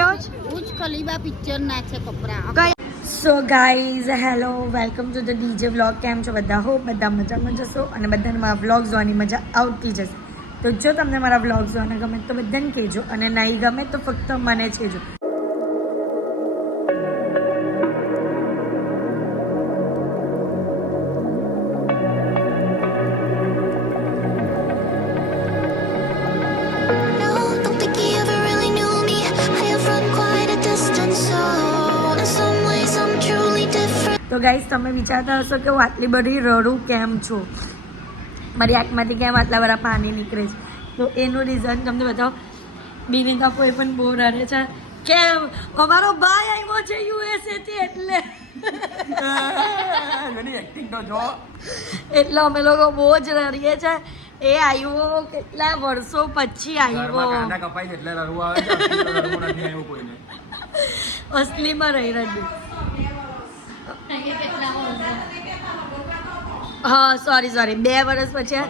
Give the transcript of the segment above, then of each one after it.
કેવો છે? Burj Khalifa picture ના છે કપડા. So guys hello welcome to the DJ vlog. કેમ છો બધા? હો બધા મજામાં જશો અને બધાને મારા વ્લોગ જોવાની મજા આવતી જશે. તો જો તમને મારા વ્લોગ જોવાના ગમે તો બધાને કહેજો અને નહીં ગમે તો ફક્ત મને જ કહેજો. તો ગાઈઝ તમે વિચારતા હશો કે હું આટલી બધી રડું કેમ છું, મારી આંખમાંથી કેમ આટલા બધા પાણી નીકળે છે. તો એનું રીઝન તમને બતાવો. બિનિકા કોઈ પણ બહુ રડે છે કેમ અમારો ભાઈ આવ્યો છે યુએસએ થી એટલે અમે લોકો બહુ જ રડીએ છે. એ આવ્યો કેટલા વર્ષો પછી આવ્યો, અસલીમાં રહી રહ્યું. હા સોરી 2 વર્ષ પછી,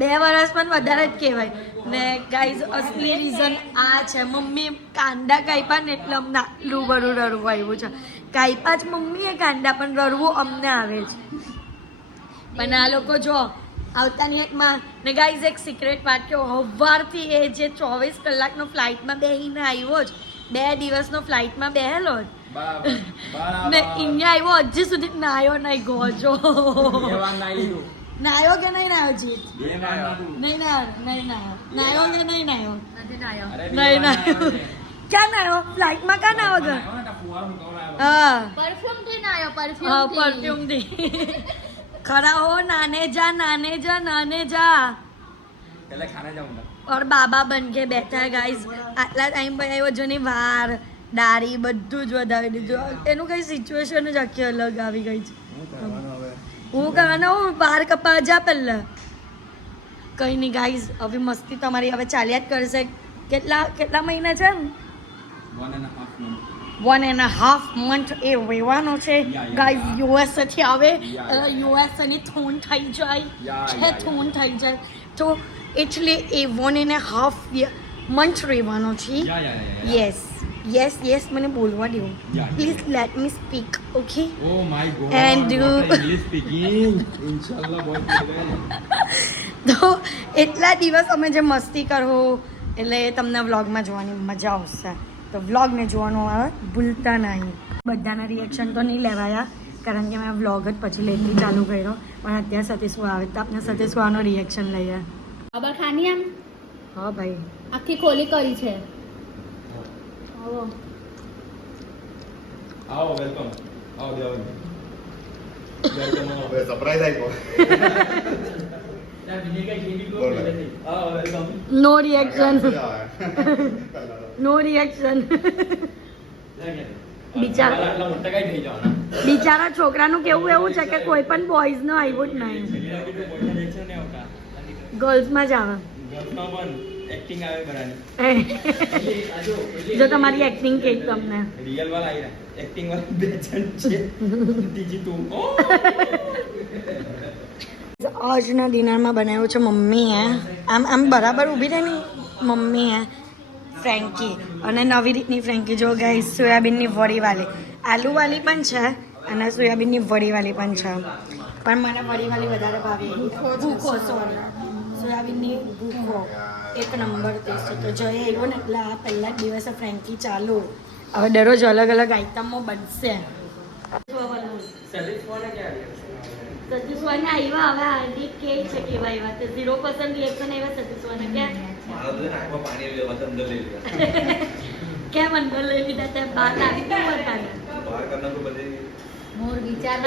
2 વર્ષ પણ વધારે જ કહેવાય ને ગાઈઝ. અસલી રીઝન આ છે, મમ્મી કાંદા કાપ્યા ને એટલે અમને આટલું બધું રડવું આવ્યું છે. કાપ્યા જ મમ્મીએ કાંદા પણ રડવું અમને આવે છે. પણ આ લોકો જો આવતાની એકમાં ને ગાઈઝ એક સિક્રેટ વાત કે સવારથી એ જે 24 કલાકનો ફ્લાઇટમાં બેસીને આવ્યો જ, 2 દિવસનો ફ્લાઇટમાં બેહેલો જ ને અહીંયા આવ્યો હજી સુધી નાયો નહીં. ગોજો નાયો કે નહીં નાયો? જીત નહીં નાયો કે નહીં નાયો? નહીં નાયો. ક્યાં નાયો? ફ્લાઇટમાં ક્યાં નાયો વગર? હા પરફ્યુમ થી ખરા હો. નાને જા और बाबा बन के बैठा है गाइस. આટલા ટાઈમ પછી આવ્યો જો ની વાર દાઢી બધું જ વધાવી દીધું. એનું કઈ સિચ્યુએશન જ આખી અલગ આવી ગઈ છે. હું કરવાના હું વાર કપા જા પહેલા. કઈ નહીં ગાઈઝ, હવે મસ્તી તમારી હવે ચાલ્યા જ કરશે. કેટલા મહિના છે? 1.5 month એ રહેવાનો છે ગાઈઝ. યુએસ થી આવે યુએસ ની થોન થઈ જાય તો એટલે એ 1.5 month રહેવાનો છે. યસ મને બોલવા દો please. Let me speak okay. Oh my god. And English speaking. Inshallah boy. તો એટલા દિવસ અમે જે મસ્તી કરો એટલે તમને વ્લોગમાં જોવાની મજા આવશે. તો વ્લોગને જોવાનું આવે ભૂલતા નહીં. બધાના રિએક્શન તો નહીં લેવાયા કારણ કે મેં વ્લોગ જ પછી લેતી ચાલુ કર્યો. પણ અત્યારે સતીશ આવે તો આપણે સતીશ વાનો રિએક્શન લઈએ. ખબર ખાની આમ હા ભાઈ આખી ખોલી કરી છે. આવો વેલકમ. આવો દેવ. વેલકમ. સરપ્રાઈઝ આપ્યો. નો રિએક્શન બિચારા છોકરાનું કેવું એવું છે કે કોઈ પણ બોયઝ નો આવ્યું જ નહીં, ગર્લ્સમાં જ આવે. એક્ટિંગ આવે બરાબર. જો તમારી એક્ટિંગ કે તમને રિયલ વાળા આયા એક્ટિંગ વાળા બે જણ છે. બીજી તું આજના ડિનરમાં બનાવ્યું છે મમ્મીએ. આમ બરાબર ઊભી રહે ને મમ્મીએ ફ્રેન્કી અને નવી રીતની ફ્રેન્કી. જો ગાઈસ સોયાબીનની વડીવાળી, આલુવાળી પણ છે અને સોયાબીનની વડીવાળી પણ છે. પણ મને વડીવાળી વધારે ભાવે. ભૂખો સોરી સોયાબીનની ભૂખો એક નંબર ટેસ્ટ છે. તો જઈએ આવ્યો ને એટલે આ પહેલા જ દિવસે ફ્રેન્કી ચાલુ. હવે દરરોજ અલગ અલગ આઈટમો બનશે. સતીશવાને આવ્યા હવે હાર્દિક કે છે કે આવ્યા તો 0% રિએક્શન આવ્યા સતીશવાને. કેમ અંદર લઈ લીધા તે બહાર લાવી કેમ બતાવ્યા? મોર વિચાર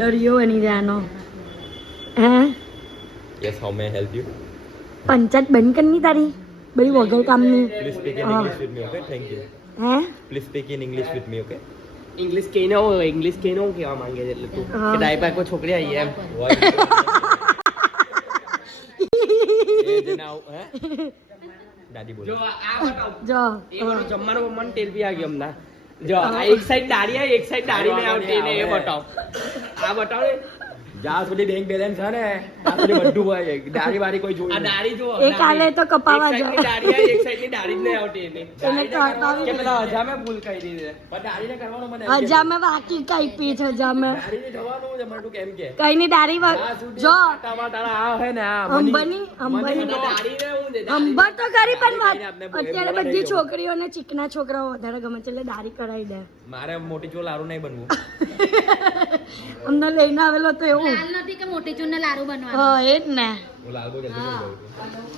દરિયો બની જાનો. Hey yes how may help you. પંચાયત બંધ કરની તારી બધી વગર કામની. Please speak in English with me okay. Thank you. Hey please speak in English with me okay. English કહીને કેવા માંગે છે એટલે તું કે ડાયપા કોઈ છોકરી આવી એમ એ જનાવ હે દાદી બોલો. જો આ બતાવ જો એ બધું જમવાનું મન ટેલ બી આવી હમણાં. જો આ એક સાઈડ દાઢી આવી એક સાઈડ દાઢી નહીં આવતી ને એ બતાવ. આ બતાવ ને જ્યાં સુધી બેંક બેલેન્સ છે ને ત્યાં સુધી બધું હોય દાઢી વાળી કોઈ જોઈ દાઢી જો એ કાલે તો કપાવા જો એક સાઈડ ની દાઢી જ નહીં આવતી એને એને કાઢવાની કે પેલા હજામે ભૂલ કરી દીધી પણ દાઢીને કરવાનું મને હજામે વાકી કાપી છે હજામે દાઢીને જવાનું છે મને તું કેમ કે કઈ ની દાઢી જો ટમાટાના આ હે ને આ અંબાની દાઢીને હું દે અંબર તો કરી પણ વાત અત્યારે બધી છોકરીઓને ચીકના છોકરાઓ વધારે ગમે છે એટલે દાઢી કરાવી દે મારે મોટી ચોલ લારું નહીં બનવું અમને લઈને આવેલો તો એવું લાલ નથી કે મોટી ચૂરને લાડુ બનવાનું હા એ જ ને હું લાલ બો જલ્દી બોલ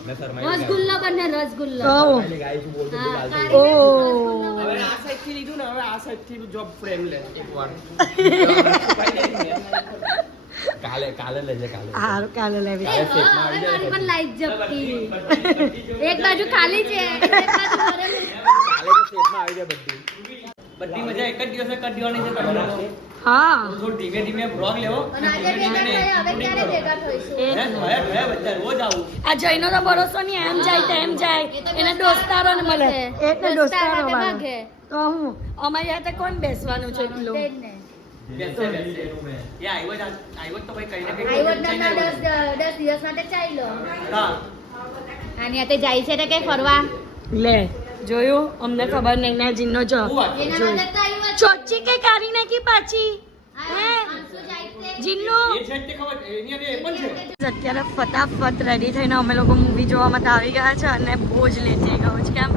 મેં શરમાઈ રસગુલ્લા બને રસગુલ્લા કહું ગાય છું બોલતો તું લાલ ઓ હવે આ સાઈડ થી લીધું ને હવે આ સાઈડ થી જોબ ફ્રેમ લે એકવાર કાલે લેજે કાલે હારું કાલે લેવી હવે મારી પણ લાઈટ જપતી એક બાજુ ખાલી છે એક બાજુ ભરેલું. કાલે તો શેપમાં આવી જાય બધી મજા એક જ દિવસે કાઢવાની છે તમને હા થોડું ધીમે ધીમે બ્લોગ લેવો અને આજે ભેગા થયા, હવે ક્યારે ભેગા થઈશું? હે બધા રોજ આવું આ જઈનો તો ભરોસો નહીં એમ જાય તેમ જાય એને દોસ્તારો ને મળે એટલે દોસ્તારો માટે વાળો. ભાગે. તો હું અમારી હાથે કોણ બેસવાનું છે એટલું તે જ ને. બેસે એ આવ્યો જ તો ભાઈ કઈ ને કઈ આઈવોટના 10 દિવસ માટે ચાલ્યો. હા આની હાથે જાય છે કે ફરવા લે જોયું અમને ખબર નહીં ના જીનો જો એના માટે તો આવ્યો જ. ચોચી કે કાઢી નાખી પાછી હે અંશુ જાય છે. જીનો એ સાઈડ થી ખબર એની અંદર એ પણ છે અત્યારે ફટાફટ રેડી થઈને અમે લોકો મૂવી જોવા માટે આવી ગયા છે અને બહુ જ લેટ થઈ ગયો છે કેમ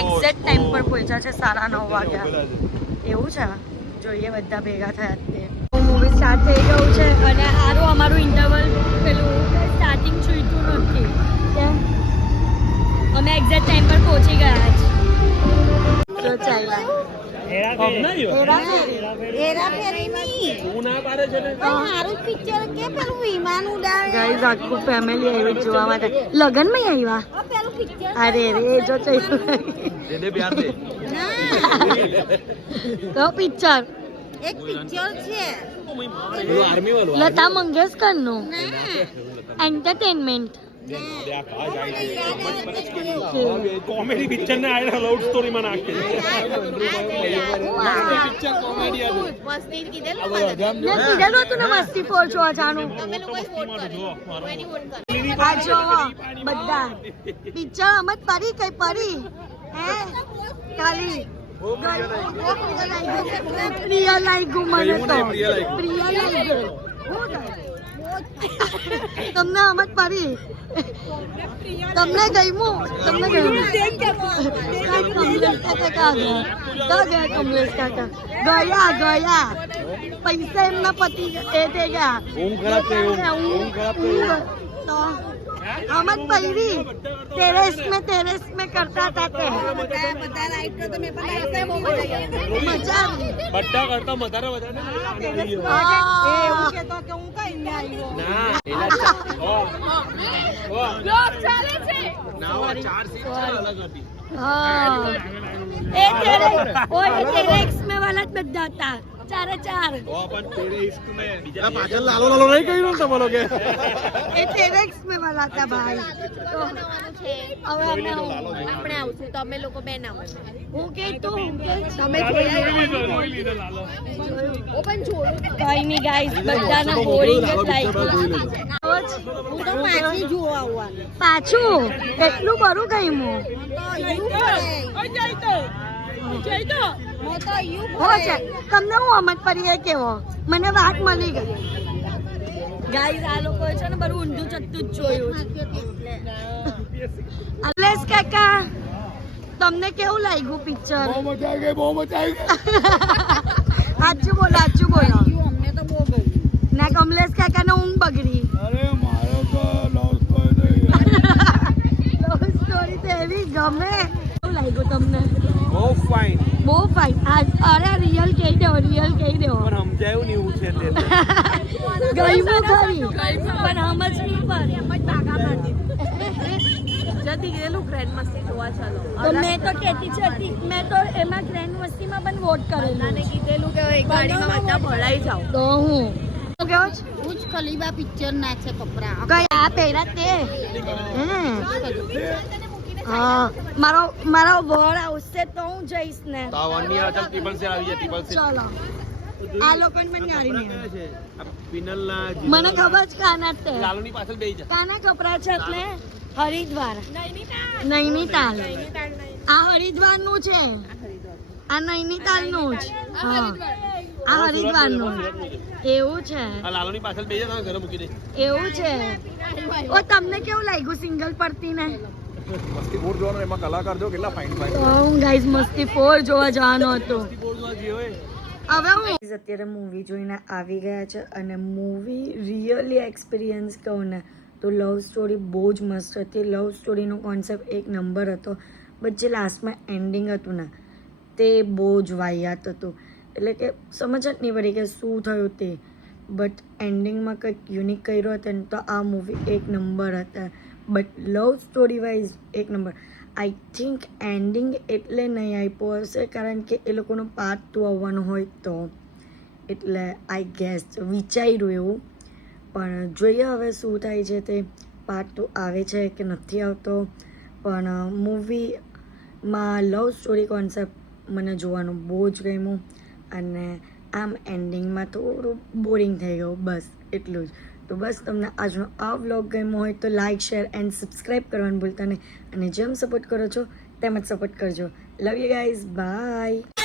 એક્ઝેક્ટ ટાઈમ પર પહોંચ્યા છે 9:30 વાગ્યા એવું છે જોઈએ બધા ભેગા થયા તે મૂવી સ્ટાર્ટ થઈ ગયું છે અને સારું અમારું ઇન્ટરવલ પેલું સ્ટાર્ટિંગ છૂટ્યું નથી કેમ અમે એક્ઝેક્ટ ટાઈમ પર પહોંચી ગયા છે તો ચાલ્યા ગાઈઝ આખું ફેમિલી આવ્યું જોવા માટે લગનમાં આવ્યા અરે રે જો ચાલ્યું દે પ્યાર દે તો પિક્ચર એક પિક્ચર છે આર્મી વાળો લતા મંગેશકર નું એન્ટરટેનમેન્ટ કોમેડી પિક્ચર ને આયરા લવ સ્ટોરી માં નાખે પિક્ચર કોમેડી હતું મસ્તી કીધેલું મેં કીધેલું હતું ને મસ્તી ફોર જોવા જાનું તમે લોકોએ વોટ કર્યો કોઈની વોટ કર્યો આ જોવો બધા પિક્ચર અમત પડી કઈ પડી હે ખાલી પ્રિય લાગ્યું મને તો પ્રિય લાગ્યું તમને અમત પડી તમને ગમ્યું તમને ગમ્યું કમલેશ કાકા કમલેશ કાકા ગયા પૈસા એમના પતિ એ થઈ ગયા ઊંઘ ખરાબ થઈ ઊંઘ ખરાબ થઈ તો અમત પૈરી તેરેસ में करता था તે મજા આવી બધા કરતા વધારે ટેરેક્સ में वाला જ બધા હતા ચાર પાછળ લાલો લાલો નહીં કહ્યું ને તમે લોકો એ ટેરેક્સ में वाला હતા ભાઈ તો હવે અમે આપણે આવશું તમે લોકો બેન આવો હું કે તું તમે ઓપન છોડો કઈ નહીં ગાઈસ બધાના બોરિંગ જ લાગ્યું હું તો પાછી જોવા આવવાનું પાછું એટલું બરું ગઈ હું હો છે તમને હું અમત પરી કેવો મને વાત મળી ગઈ ગાઈસ આ લોકો છે ને બધું ઊંધું ચત્તું જ જોયું અલેશ કાકા તમને કેવું લાગ્યું પિક્ચર બહુ મજા આવી ગઈ સાચું બોલો અમને તો બહુ ગયું ના કમલેશ કાકા ને ઊંઘ બગડી અરે મારો તો લવ સ્ટોરી તો એવી ગમે કેવું લાગ્યું તમને બહુ ફાઇન બહુ ફાઇન અરે રિયલ કહી દેવો પણ સમજાયું નહીં હું છે તે ગયું ખરી પણ સમજ નહીં પડી જલ્દી ગયેલું ગ્રેન્ડ મસ્તી જોવા ચાલો તો મેં તો કહેતી જ હતી મેં તો એમાં ગ્રેન્ડ મસ્તીમાં પણ વોટ કરેલું કીધેલું કે એક ગાડીમાં બધા ભળાઈ જાવ તો હું કેવો છે ઉચ્ચ ખલીબા પિક્ચર ના છે કપડા કઈ આ પહેરા તે હા મારો વડ આવશે તો હું જઈશ ને તાવની આ ચાલ ટીબલ સે આવી જાય ટીબલ સે ચલો આ લોકોને પણ ગાડી નહીં આવે. છે આ પિનલના મને ખબર છે કાના જ તે. લાલુની પાછળ બેહી જા. કાના કપડા છે એટલે હરિદ્વાર નૈનીતાલ આ હરિદ્વાર નું છે આ નૈનીતાલ નું જ હા આ હરિદ્વાર નું એવું છે આ લાલુની પાછળ બેહી જા, ઘરે મૂકી દે. એવું છે ઓ તમને કેવું લાગ્યું સિંગલ પરથી ને મસ્તી બોર્ડ જોવાનું, એમાં કલાકાર જો કેટલા ફાઇન ફાઇન. હું ગાઈઝ મસ્તી 4 જોવા જવાનો હતો. બોર્ડ જોવા જઈએ હોય. હવે હું અત્યારે મૂવી જોઈને આવી ગયા છે અને મૂવી રિયલી એક્સપિરિયન્સ કહું ને તો લવ સ્ટોરી બહુ જ મસ્ત હતી. લવ સ્ટોરીનો કોન્સેપ્ટ એક નંબર હતો, બટ જે લાસ્ટમાં એન્ડિંગ હતું ને તે બહુ જ વાહિયાત હતું. એટલે કે સમજ જ નહીં પડી કે શું થયું તે, બટ એન્ડિંગમાં કંઈક યુનિક કર્યો હતો ને તો આ મૂવી એક નંબર હતા. બટ લવ સ્ટોરી વાઇઝ એક નંબર. આઈ થિંક એન્ડિંગ એટલે નહીં આપ્યો હશે કારણ કે એ લોકોનું પાર્ટ 2 આવવાનું હોય તો, એટલે આઈ ગેસ વિચાર્યું એવું, પણ જોઈએ હવે શું થાય છે તે. પાર્ટ 2 આવે છે કે નથી આવતો, પણ મૂવીમાં લવ સ્ટોરી કોન્સેપ્ટ મને જોવાનું બહુ જ ગમ્યું અને આમ એન્ડિંગમાં થોડું બોરિંગ થઈ ગયું, બસ એટલું જ. તો બસ તમને આજનો આ વ્લોગ ગમ્યો હોય તો લાઇક શેર એન્ડ સબસ્ક્રાઈબ કરવાનું ભૂલતા નહીં અને જેમ સપોર્ટ કરો છો તેમ જ સપોર્ટ કરજો. Love you guys, by.